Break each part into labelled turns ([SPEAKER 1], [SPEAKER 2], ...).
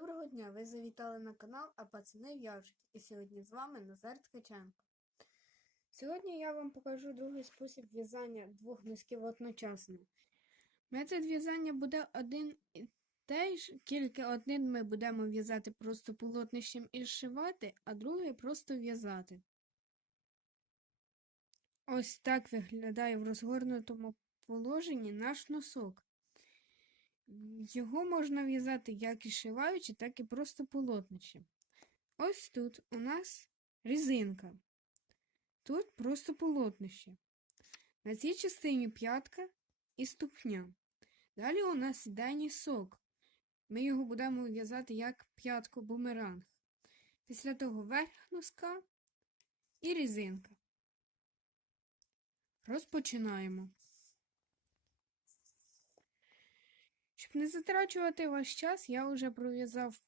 [SPEAKER 1] Доброго дня! Ви завітали на канал, а пацани в'яжуть. І сьогодні з вами Назар Ткаченко. Сьогодні я вам покажу другий спосіб в'язання двох носків одночасно. Метод в'язання буде один і той ж, тільки один ми будемо в'язати просто полотнищем і зшивати, а другий просто в'язати. Ось так виглядає в розгорнутому положенні наш носок. Його можна в'язати як і шиваючи, так і просто полотничем. Ось тут у нас резинка. Тут просто полотнище. На цій частині п'ятка і ступня. Далі у нас іде нісок. Ми його будемо в'язати як п'ятку бумеранг. Після того верх носка і резинка. Розпочинаємо. Щоб не затрачувати ваш час, я вже пров'язав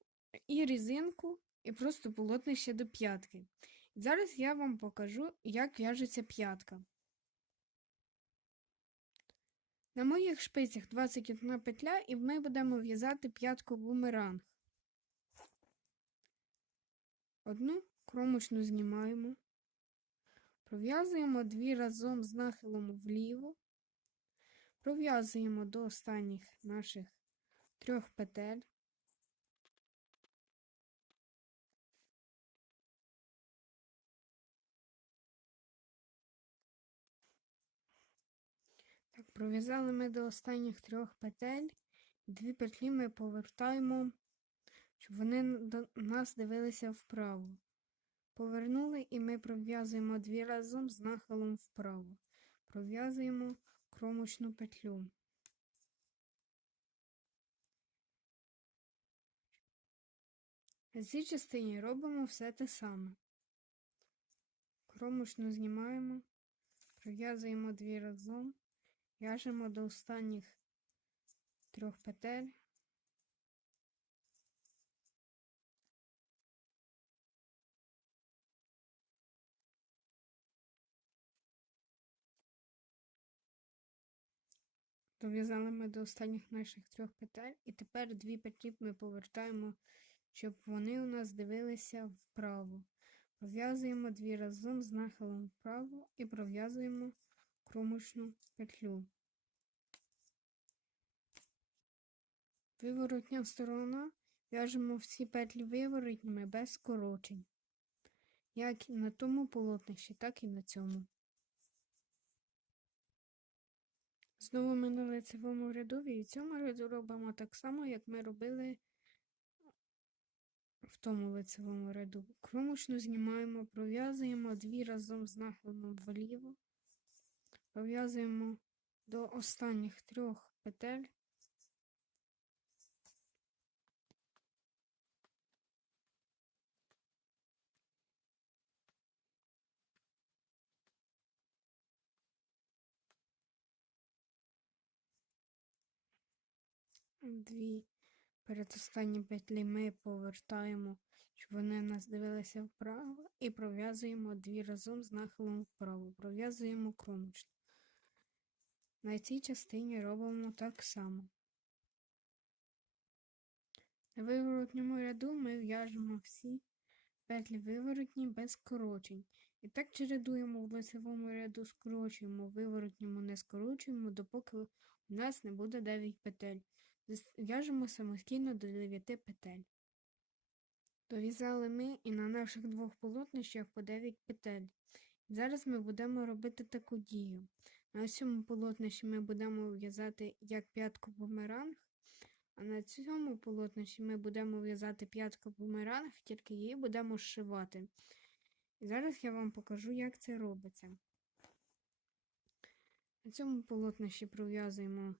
[SPEAKER 1] і резинку, і просто полотнище до п'ятки. Зараз я вам покажу, як в'яжеться п'ятка. На моїх шпицях 21 петля, і ми будемо в'язати п'ятку бумеранг. Одну кромочну знімаємо, пров'язуємо дві разом з нахилом вліво. Пров'язуємо до останніх наших трьох петель. Так, пров'язали ми до останніх трьох петель. Дві петлі ми повертаємо, щоб вони до нас дивилися вправо. Повернули і ми пров'язуємо дві разом з нахилом вправо. Пров'язуємо кромочну петлю. В цій частині робимо все те саме. Кромочну знімаємо, прив'язуємо дві разом, в'яжемо до останніх трьох петель. Дов'язали ми до останніх наших трьох петель, і тепер дві петлі ми повертаємо, щоб вони у нас дивилися вправо. Пров'язуємо дві разом з нахилом вправо і пров'язуємо кромочну петлю. Виворотня сторона в'яжемо всі петлі виворотніми без скорочень, як на тому полотнищі, так і на цьому. Знову ми на лицевому ряду і в цьому ряду робимо так само, як ми робили в тому лицевому ряду. Кромочну знімаємо, пров'язуємо дві разом з нахилом вліво, пров'язуємо до останніх трьох петель. Дві передостанні петлі ми повертаємо, щоб вони нас дивилися вправо, і пров'язуємо дві разом з нахилом вправо. Пров'язуємо кромочну. На цій частині робимо так само. На виворотньому ряду ми в'яжемо всі петлі виворотні без скорочень. І так чередуємо в лицевому ряду, скорочуємо, виворотньому не скорочуємо, допоки у нас не буде 9 петель. В'яжемо самостійно до 9 петель. Дов'язали ми і на наших двох полотнищах по 9 петель. Зараз ми будемо робити таку дію. На цьому полотнищі ми будемо в'язати як п'ятку бумеранг, а на цьому полотнищі ми будемо в'язати п'ятку бумеранг, тільки її будемо зшивати. І зараз я вам покажу, як це робиться. На цьому полотнищі пров'язуємо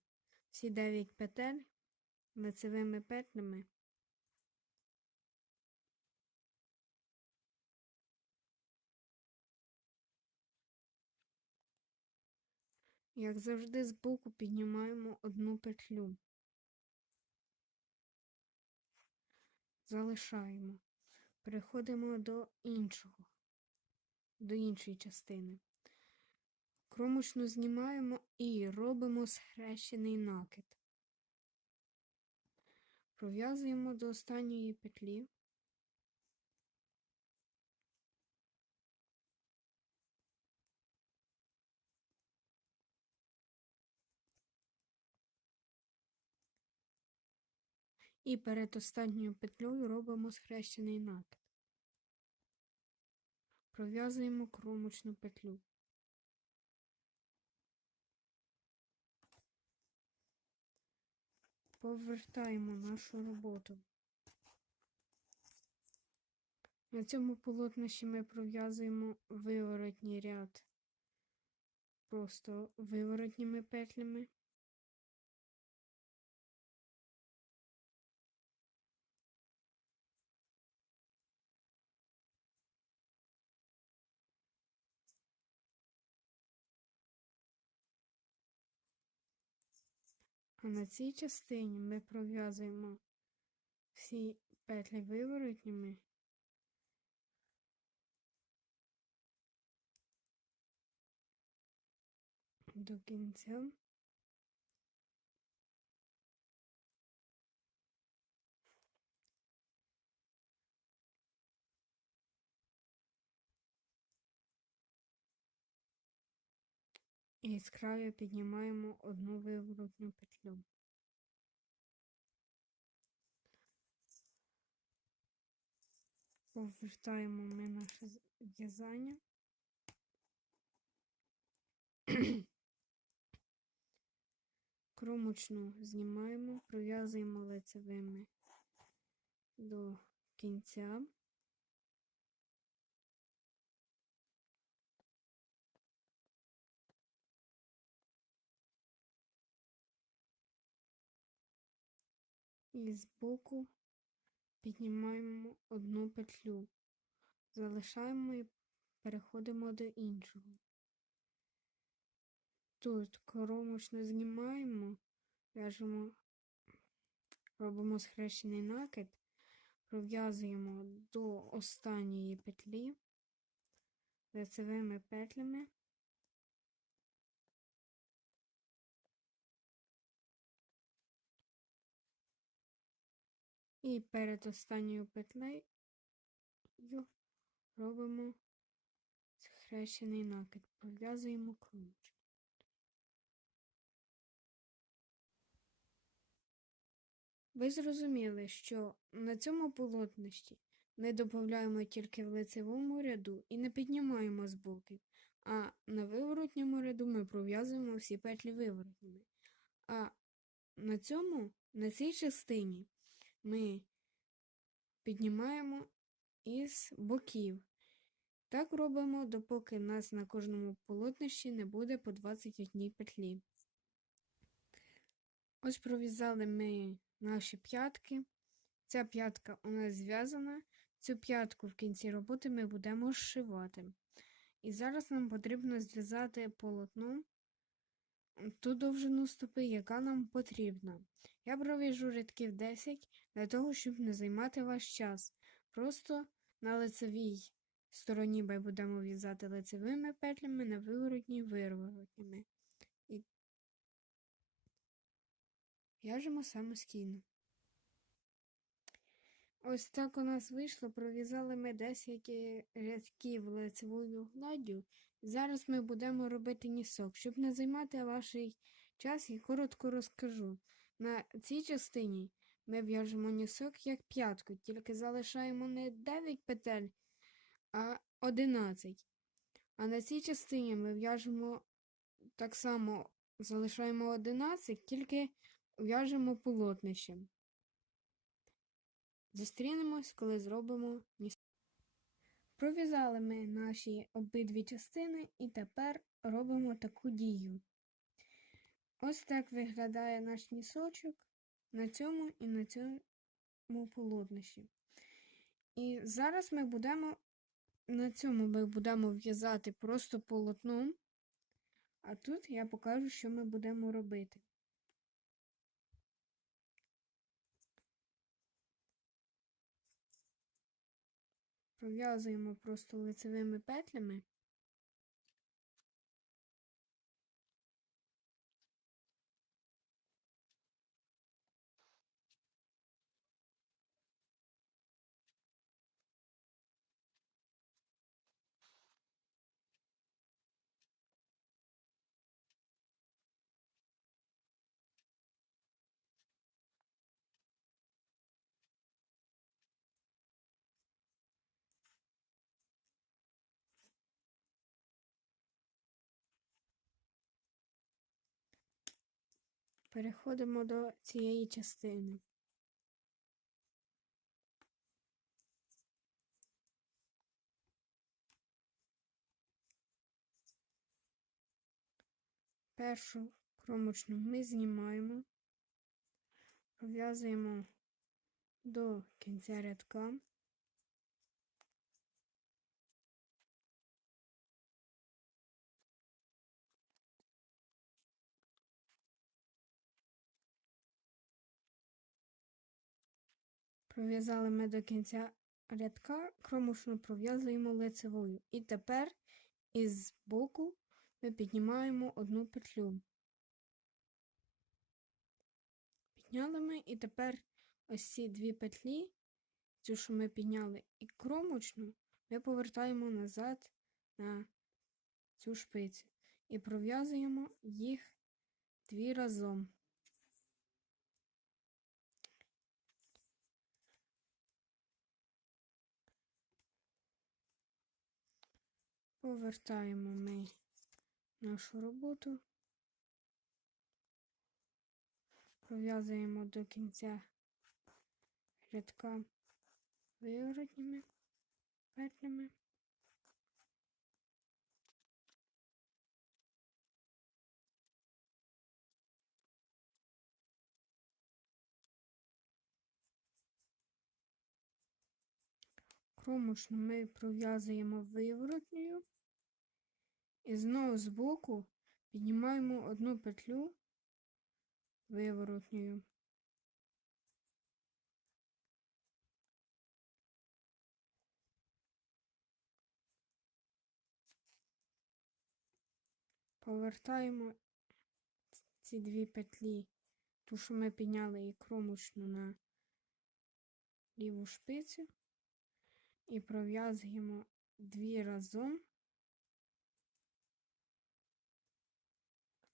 [SPEAKER 1] всі 9 петель лицевими петлями. Як завжди, збоку піднімаємо одну петлю, залишаємо, переходимо до іншого, до іншої частини. Кромочну знімаємо і робимо схрещений накид. Пров'язуємо до останньої петлі. І перед останньою петлею робимо схрещений накид. Пров'язуємо кромочну петлю. Повертаємо нашу роботу. На цьому полотнищі ми пров'язуємо виворотній ряд просто виворотніми петлями. А на цій частині ми пров'язуємо всі петлі виворотніми. До кінця. І з краю піднімаємо одну виворотню петлю. Повертаємо ми наше в'язання. Кромочну знімаємо, пров'язуємо лицевими до кінця. І збоку піднімаємо одну петлю, залишаємо і переходимо до іншого. Тут кромочно знімаємо, в'яжемо, робимо схрещений накид, пров'язуємо до останньої петлі лицевими петлями. І перед останньою петлею робимо схрещений накид, пров'язуємо кромочку. Ви зрозуміли, що на цьому полотнищі ми додаємо тільки в лицевому ряду і не піднімаємо з боків, а на виворотньому ряду ми пров'язуємо всі петлі виворотніми. А на цьому, на цій частині ми піднімаємо із боків. Так робимо, допоки нас на кожному полотнищі не буде по 21 петлі. Ось пров'язали ми наші п'ятки. Ця п'ятка у нас зв'язана. Цю п'ятку в кінці роботи ми будемо зшивати. І зараз нам потрібно зв'язати полотно ту довжину стопи, яка нам потрібна. Я провіжу рядків 10 для того, щоб не займати ваш час. Просто на лицевій стороні ми будемо в'язати лицевими петлями, на виворотній виворотніми. І в'яжемо самостійно. Ось так у нас вийшло. Пров'язали ми 10 рядків лицевою гладдю. Зараз ми будемо робити нісок. Щоб не займати ваш час, я коротко розкажу. На цій частині ми в'яжемо нісок як п'ятку, тільки залишаємо не 9 петель, а 11. А на цій частині ми в'яжемо так само залишаємо 11, тільки в'яжемо полотнищем. Зустрінемось, коли зробимо нісок. Пров'язали ми наші обидві частини і тепер робимо таку дію. Ось так виглядає наш нісочок на цьому і на цьому полотнищі. І зараз ми будемо на цьому ми будемо в'язати просто полотном, а тут я покажу, що ми будемо робити. Пров'язуємо просто лицевими петлями. Переходимо до цієї частини. Першу кромочну ми знімаємо, пров'язуємо до кінця рядка. Пров'язали ми до кінця рядка, кромочну пров'язуємо лицевою. І тепер із боку ми піднімаємо одну петлю. Підняли ми, і тепер ось ці дві петлі, цю, що ми підняли, і кромочну, ми повертаємо назад на цю шпицю і пров'язуємо їх дві разом. Повертаємо ми нашу роботу, пров'язуємо до кінця рядка виворотніми петлями. Кромочну ми пров'язуємо виворотньою і знову збоку піднімаємо одну петлю виворотньою. Повертаємо ці дві петлі, ту, що ми підняли і кромочну на ліву шпицю, і пров'язуємо дві разом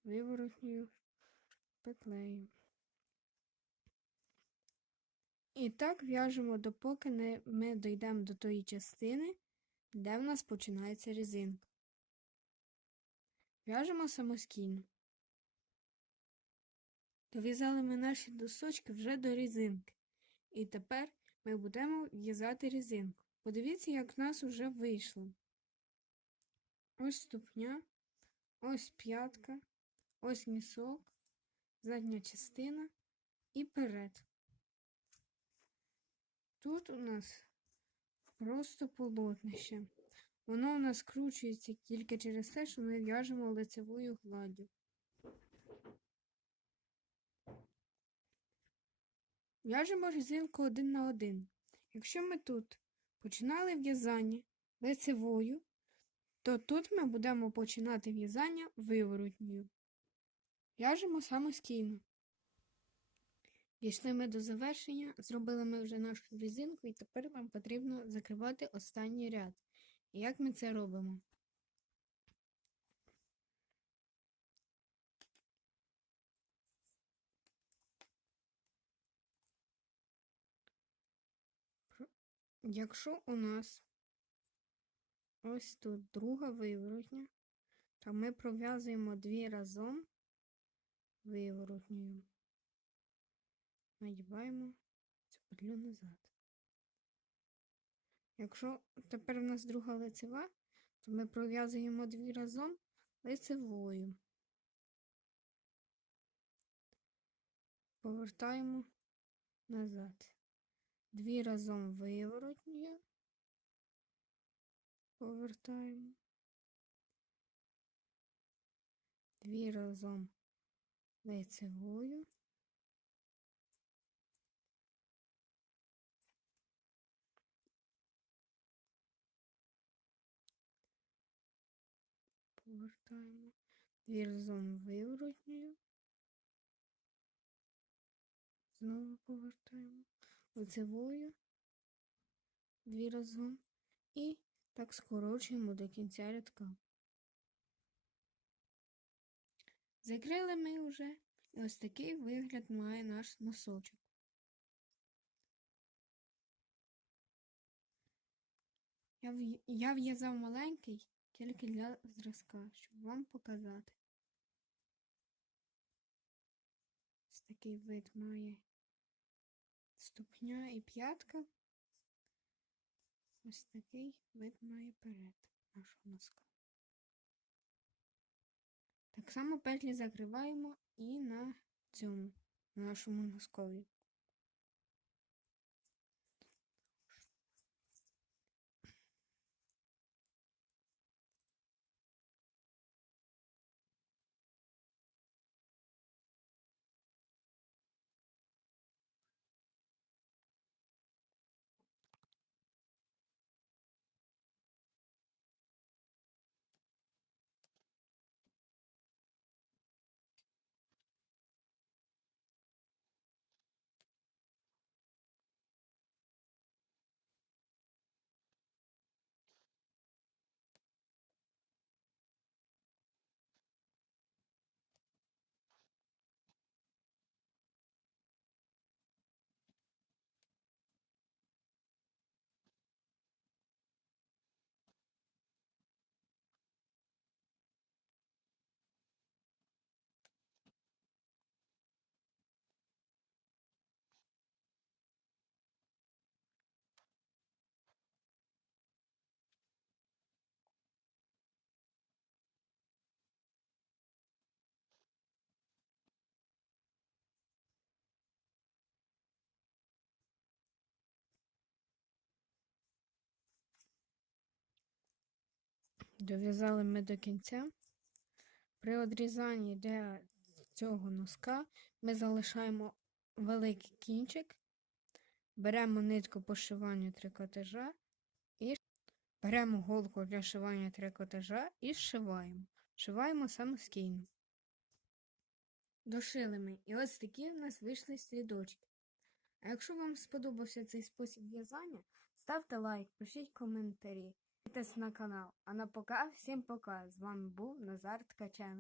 [SPEAKER 1] виворотньою петлею. І так в'яжемо, допоки ми дійдемо до тої частини, де в нас починається резинка. В'яжемо самостійно. Дов'язали ми наші досочки вже до резинки. І тепер ми будемо в'язати резинку. Подивіться, як в нас вже вийшло. Ось ступня, ось п'ятка, ось місок, задня частина і перед. Тут у нас просто полотнище. Воно у нас кручується тільки через те, що ми в'яжемо лицевою гладдю. В'яжемо резинку один на один. Якщо ми тут починали в'язання лицевою, то тут ми будемо починати в'язання виворотньою. В'яжемо самостійно. Дійшли ми до завершення, зробили ми вже нашу резинку, і тепер нам потрібно закривати останній ряд. І як ми це робимо? Якщо у нас ось тут друга виворотня, то ми пров'язуємо дві разом виворотньою. Надіваємо цю петлю назад. Якщо тепер у нас друга лицева, то ми пров'язуємо дві разом лицевою. Повертаємо назад. Дві разом виворотньою. Повертаємо. Дві разом лицевою. Повертаємо. Дві разом виворотньою. Знову повертаємо. Лицевою. Дві разом. І так скорочуємо до кінця рядка. Закрили ми вже і ось такий вигляд має наш носочок. Я в'язав маленький тільки для зразка, щоб вам показати. Ось такий вид має ступня і п'ятка. Ось такий вид має перед нашого носка. Так само петлі закриваємо і на цьому, на нашому носкові. Дов'язали ми до кінця. При одрізанні для цього носка ми залишаємо великий кінчик, беремо нитку по шиванню трикотажа і беремо голку для шивання трикотажа і зшиваємо. Шиваємо самостійно. Дошили ми. І ось такі в нас вийшли слідочки. А якщо вам сподобався цей спосіб в'язання, ставте лайк, пишіть коментарі. Підписуйтесь на канал. А на пока, всім пока. З вами був Назар Ткаченко.